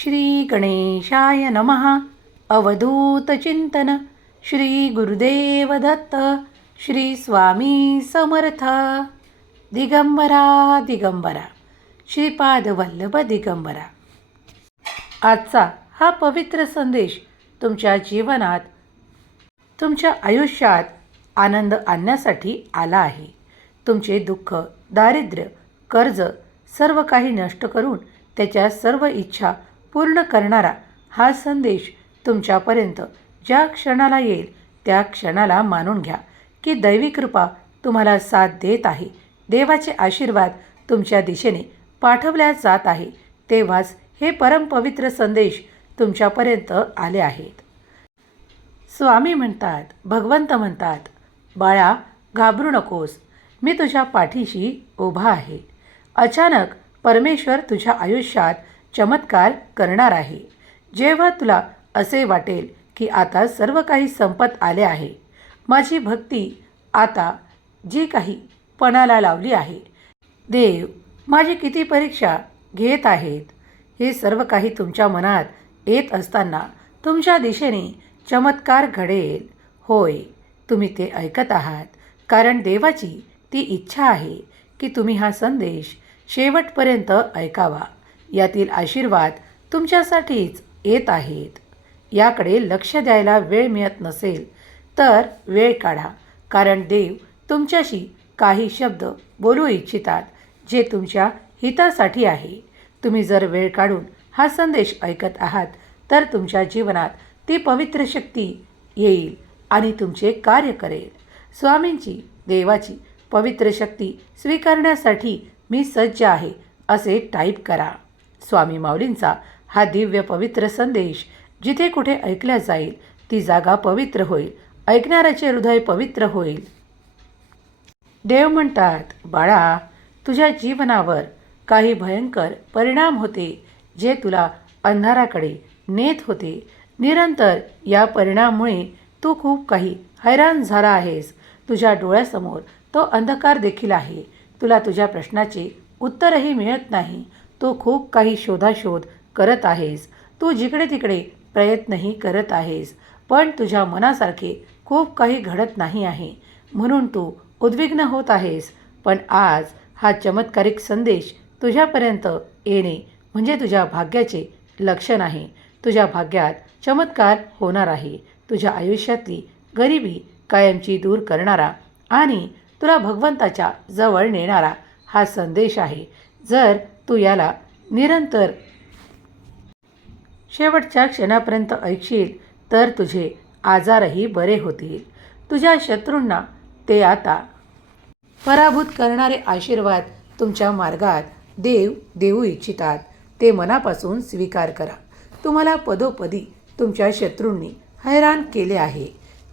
श्री गणेशाय नमः अवधूतचिंतन श्री गुरुदेव दत्त. श्री स्वामी समर्थ. दिगंबरा दिगंबरा. श्रीपाद वल्लभ दिगंबरा. आजचा हा पवित्र संदेश तुमच्या जीवनात तुमच्या आयुष्यात आनंद आणण्यासाठी आला आहे. तुमचे दुःख दारिद्र्य कर्ज सर्व काही नष्ट करून त्याच्या सर्व इच्छा पूर्ण करणारा हा संदेश तुमच्यापर्यंत ज्या क्षणाला येईल त्या क्षणाला मानून घ्या की दैवी कृपा तुम्हाला साथ देत आहे. देवाचे आशीर्वाद तुमच्या दिशेने पाठवल्या जात आहे. तेव्हाच हे परमपवित्र संदेश तुमच्यापर्यंत आले आहेत. स्वामी म्हणतात भगवंत म्हणतात बाळा घाबरू नकोस. मी तुझ्या पाठीशी उभा आहे. अचानक परमेश्वर तुझ्या आयुष्यात चमत्कार करणार आहे. जेव्हा तुला असे वाटेल की आता सर्व काही संपत आले आहे माझी भक्ती आता जी काही पणाला लावली आहे. देव माझी किती परीक्षा घेत आहेत? हे सर्व काही तुमच्या मनात येत असताना तुमच्या दिशेने चमत्कार घडेल. होय तुम्ही ते ऐकत आहात. कारण देवाची ती इच्छा आहे की तुम्ही हा संदेश शेवटपर्यंत ऐकावा. यातील आशीर्वाद तुमच्यासाठीच येत आहेत. याकडे लक्ष द्यायला वेळ मिळत नसेल तर वेळ काढा. कारण देव तुमच्याशी काही शब्द बोलू इच्छितात जे तुमच्या हितासाठी आहे. तुम्ही जर वेळ काढून हा संदेश ऐकत आहात तर तुमच्या जीवनात ती पवित्र शक्ती येईल आणि तुमचे कार्य करेल. स्वामींची देवाची पवित्र शक्ती स्वीकारण्यासाठी मी सज्ज आहे असे टाईप करा. स्वामी माऊलींचा हा दिव्य पवित्र संदेश जिथे कुठे ऐकला जाईल ती जागा पवित्र होईल. ऐकणाऱ्याचे हृदय पवित्र होईल. देव म्हणतात बाळा तुझ्या जीवनावर काही भयंकर परिणाम होते जे तुला अंधाराकडे नेत होते. निरंतर या परिणामामुळे तू खूप काही हैराण झाला आहेस. तुझ्या डोळ्यासमोर तो अंधकार देखील आहे. तुला तुझ्या प्रश्नाचे उत्तरही मिळत नाही. तू खूप काही शोधाशोध करत आहेस. तू जिकडे तिकडे प्रयत्नही करत आहेस पण तुझ्या मनासारखे खूप काही घडत नाही आहे. म्हणून तू उद्विग्न होत आहेस. पण आज हा चमत्कारिक संदेश तुझ्यापर्यंत येणे म्हणजे तुझ्या भाग्याचे लक्षण आहे. तुझ्या भाग्यात चमत्कार होणार आहे. तुझ्या आयुष्यातली गरिबी कायमची दूर करणारा आणि तुला भगवंताच्या जवळ नेणारा हा संदेश आहे. जर तू याला निरंतर शेवटच्या क्षणापर्यंत ऐकशील तर तुझे आजारही बरे होतील. तुझ्या शत्रूंना ते आता पराभूत करणारे आशीर्वाद तुमच्या मार्गात देव देऊ इच्छितात. ते मनापासून स्वीकार करा. तुम्हाला पदोपदी तुमच्या शत्रूंनी हैराण केले आहे.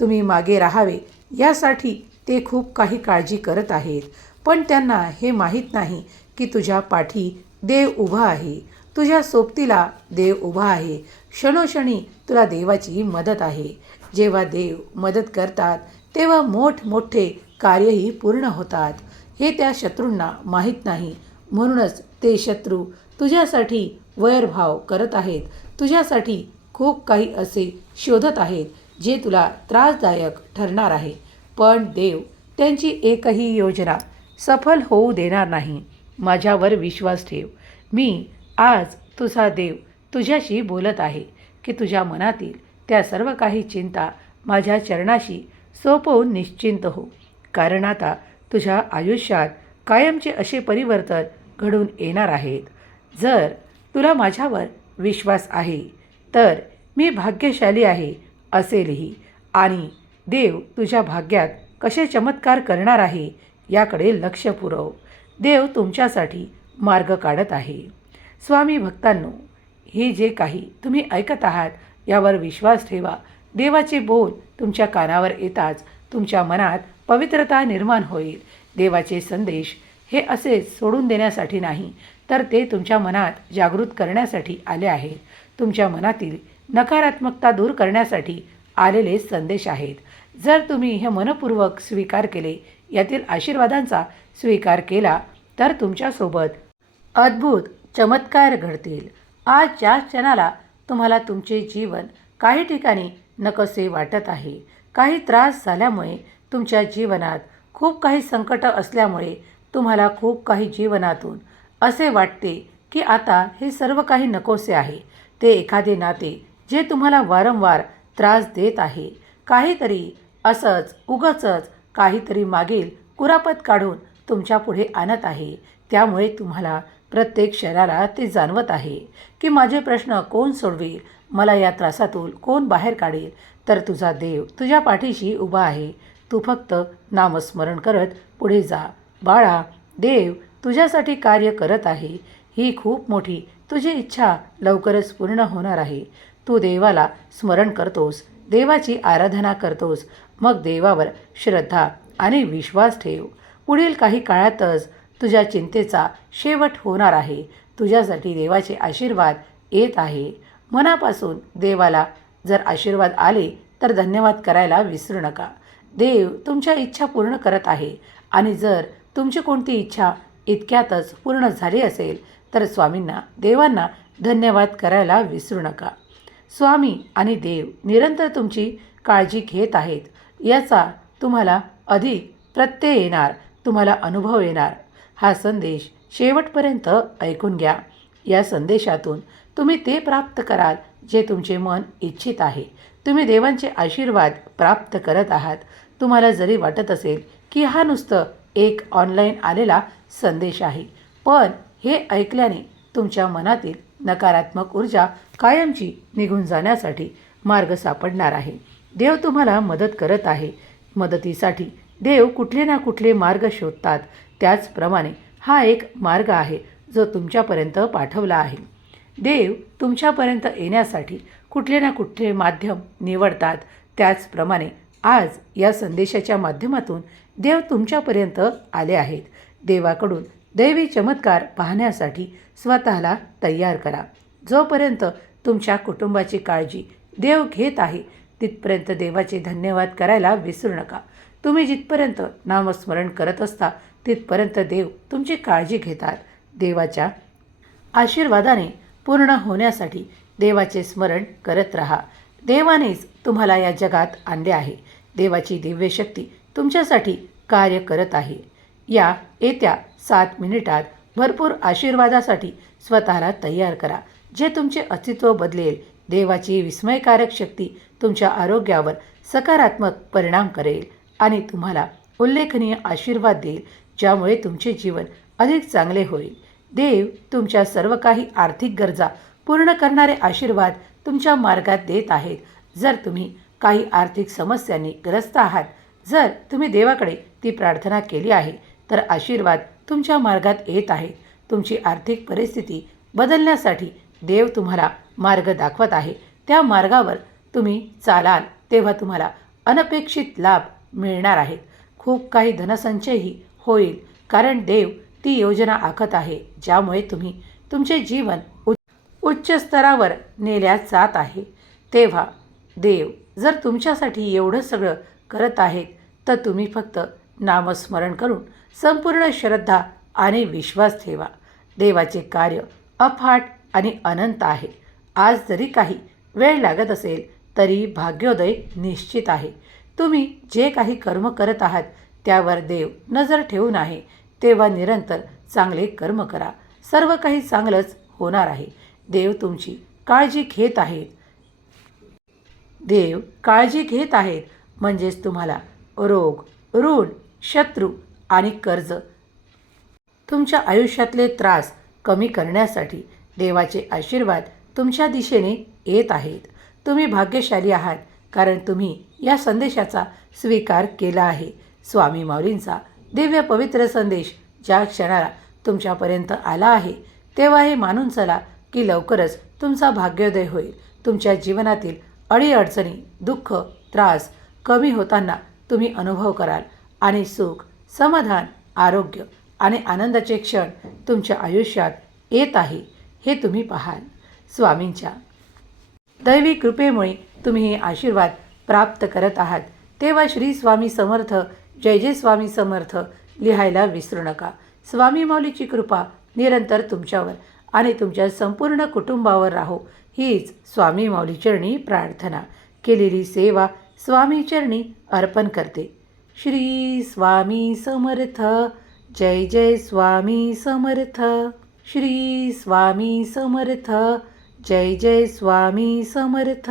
तुम्ही मागे राहावे यासाठी ते खूप काही काळजी करत आहेत. पण त्यांना हे माहीत नाही की तुझ्या पाठी देव उभा आहे. तुझ्या सोबतीला देव उभा आहे. क्षणोक्षणी तुला देवाची मदत आहे. जेव्हा देव मदत करतात तेव्हा मोठमोठे कार्यही पूर्ण होतात. हे त्या शत्रूंना माहीत नाही. म्हणूनच ते शत्रू तुझ्यासाठी वैरभाव करत आहेत. तुझ्यासाठी खूप काही असे शोधत आहेत जे तुला त्रासदायक ठरणार आहे. पण देव त्यांची एकही योजना सफल होऊ देणार नाही. माझ्यावर विश्वास ठेव. मी आज तुझा देव तुझ्याशी बोलत आहे की तुझ्या मनातील त्या सर्व काही चिंता माझ्या चरणाशी सोपवून निश्चिंत हो. कारण आता तुझ्या आयुष्यात कायमचे असे परिवर्तन घडून येणार आहेत. जर तुला माझ्यावर विश्वास आहे तर मी भाग्यशाली आहे असेलही. आणि देव तुझ्या भाग्यात कसे चमत्कार करणार आहे याकडे लक्ष पुरव. देव तुमच्यासाठी मार्ग काढत आहे. स्वामी भक्तांनो हे जे काही तुम्ही ऐकत आहात यावर विश्वास ठेवा. देवाचे बोल तुमच्या कानावर येताच तुमच्या मनात पवित्रता निर्माण होईल. देवाचे संदेश हे असे सोडून देण्यासाठी नाही तर ते तुमच्या मनात जागृत करण्यासाठी आले आहेत. तुमच्या मनातील नकारात्मकता दूर करण्यासाठी आलेले संदेश आहेत. जर तुम्ही हे मनपूर्वक स्वीकार केले यातील आशीर्वादांचा स्वीकार केला तर तुमच्यासोबत अद्भुत चमत्कार घडतील. आज ज्या क्षणाला तुम्हाला तुमचे जीवन काही ठिकाणी नकसे वाटत आहे. काही त्रास झाल्यामुळे तुमच्या जीवनात खूप काही संकट असल्यामुळे तुम्हाला खूप काही जीवनातून असे वाटते की आता हे सर्व काही नकोसे आहे. ते एखादे नाते जे तुम्हाला वारंवार त्रास देत आहे. काहीतरी असंच उगचच काहीतरी मागील कुरापत काढून तुमच्यापुढे आणत आहे. त्यामुळे तुम्हाला प्रत्येक शहराला ते जाणवत आहे की माझे प्रश्न कोण सोडवेल? मला या त्रासातून कोण बाहेर काढेल? तर तुझा देव तुझ्या पाठीशी उभा आहे. तू फक्त नामस्मरण करत पुढे जा. बाळा देव तुझ्यासाठी कार्य करत आहे. ही खूप मोठी तुझी इच्छा लवकरच पूर्ण होणार आहे. तू देवाला स्मरण करतोस देवाची आराधना करतोस. मग देवावर श्रद्धा आणि विश्वास ठेव. पुढील काही काळातच तुझ्या चिंतेचा शेवट होणार आहे. तुझ्यासाठी देवाचे आशीर्वाद येत आहे. मनापासून देवाला जर आशीर्वाद आले तर धन्यवाद करायला विसरू नका. देव तुमच्या इच्छा पूर्ण करत आहे. आणि जर तुमची कोणती इच्छा इतक्यातच पूर्ण झाली असेल तर स्वामींना देवांना धन्यवाद करायला विसरू नका. स्वामी आणि देव निरंतर तुमची काळजी घेत आहेत. याचा तुम्हाला अधिक प्रत्यय येणार. तुम्हाला अनुभव येणार. हा संदेश शेवटपर्यंत ऐकून घ्या. या संदेशातून तुम्ही ते प्राप्त कराल जे तुमचे मन इच्छित आहे. तुम्ही देवांचे आशीर्वाद प्राप्त करत आहात. तुम्हाला जरी वाटत असेल की हा नुसतं एक ऑनलाईन आलेला संदेश आहे पण हे ऐकल्याने तुमच्या मनातील नकारात्मक ऊर्जा कायमची निघून जाण्यासाठी मार्ग सापडणार आहे. देव तुम्हाला मदत करत आहे. मदतीसाठी देव कुठले ना कुठले मार्ग शोधतात. त्याचप्रमाणे हा एक मार्ग आहे जो तुमच्यापर्यंत पाठवला आहे. देव तुमच्यापर्यंत येण्यासाठी कुठले ना कुठले माध्यम निवडतात. त्याचप्रमाणे आज या संदेशाच्या माध्यमातून देव तुमच्यापर्यंत आले आहेत. देवाकडून दैवी चमत्कार पाहण्यासाठी स्वतःला तयार करा. जोपर्यंत तुमच्या कुटुंबाची काळजी देव घेत आहे तिथपर्यंत देवाचे धन्यवाद करायला विसरू नका. तुम्ही जिथपर्यंत नामस्मरण करत असता तिथपर्यंत देव तुमची काळजी घेतात. देवाच्या आशीर्वादाने पूर्ण होण्यासाठी देवाचे स्मरण करत राहा. देवानेच तुम्हाला या जगात आणले आहे. देवाची दिव्य शक्ती तुमच्यासाठी कार्य करत आहे. या येत्या सात मिनिटात भरपूर आशीर्वादासाठी स्वतःला तयार करा. जे तुमचे अस्तित्व बदलेल देवाची विस्मयकारक शक्ती तुमच्या आरोग्यावर सकारात्मक परिणाम करेल. आणि तुम्हाला उल्लेखनीय आशीर्वाद देईल ज्यामुळे तुमचे जीवन अधिक चांगले होईल. देव तुमच्या सर्व काही आर्थिक गरजा पूर्ण करणारे आशीर्वाद तुमच्या मार्गात देत आहेत. जर तुम्ही काही आर्थिक समस्यांनी ग्रस्त आहात जर तुम्ही देवाकडे ती प्रार्थना केली आहे तर आशीर्वाद तुमच्या मार्गात येत आहे. तुमची आर्थिक परिस्थिती बदलण्यासाठी देव तुम्हाला मार्ग दाखवत आहे. त्या मार्गावर तुम्ही चालाल तेव्हा तुम्हाला अनपेक्षित लाभ मिळणार आहेत खूप काही धनसंचयही होईल कारण देव ती योजना आखत आहे ज्यामुळे तुम्ही तुमचे जीवन उच्च उच्च स्तरावर नेल्या जात आहे. तेव्हा देव जर तुमच्यासाठी एवढं सगळं करत आहेत तर तुम्ही फक्त नामस्मरण करून संपूर्ण श्रद्धा आणि विश्वास ठेवा. देवाचे कार्य अफाट आणि अनंत आहे. आज जरी काही वेळ लागत असेल तरी भाग्योदय निश्चित आहे. तुम्ही जे काही कर्म करत आहात त्यावर देव नजर ठेवून आहे. तेव्हा निरंतर चांगले कर्म करा. सर्व काही चांगलंच होणार आहे. देव तुमची काळजी घेत आहेत. देव काळजी घेत आहेत. म्हणजेच तुम्हाला रोग ऋण शत्रू आणि कर्ज तुमच्या आयुष्यातले त्रास कमी करण्यासाठी देवाचे आशीर्वाद तुमच्या दिशेने येत आहेत. तुम्ही भाग्यशाली आहात. कारण तुम्ही या संदेशाचा स्वीकार केला आहे. स्वामी माऊलींचा दिव्य पवित्र संदेश ज्या क्षणाला तुमच्यापर्यंत आला आहे तेव्हा हे मानून चला की लवकरच तुमचा भाग्योदय होईल. तुमच्या जीवनातील अडीअडचणी दुःख त्रास कमी होताना तुम्ही अनुभव कराल आणि सुख समाधान आरोग्य आणि आनंदाचे क्षण तुमच्या आयुष्यात येत आहे हे तुम्ही पाहाल. स्वामींच्या दैवी कृपेमुळे तुम्ही हे आशीर्वाद प्राप्त करत आहात. तेव्हा श्री स्वामी समर्थ जय जय स्वामी समर्थ लिहायला विसरू नका. स्वामी मौलीची कृपा निरंतर तुमच्यावर आणि तुमच्या संपूर्ण कुटुंबावर राहो. हीच स्वामी मौलीचरणी प्रार्थना. केलेली सेवा स्वामीचरणी अर्पण करते. श्री स्वामी समर्थ जय जय स्वामी समर्थ. श्री स्वामी समर्थ जय जय स्वामी समर्थ.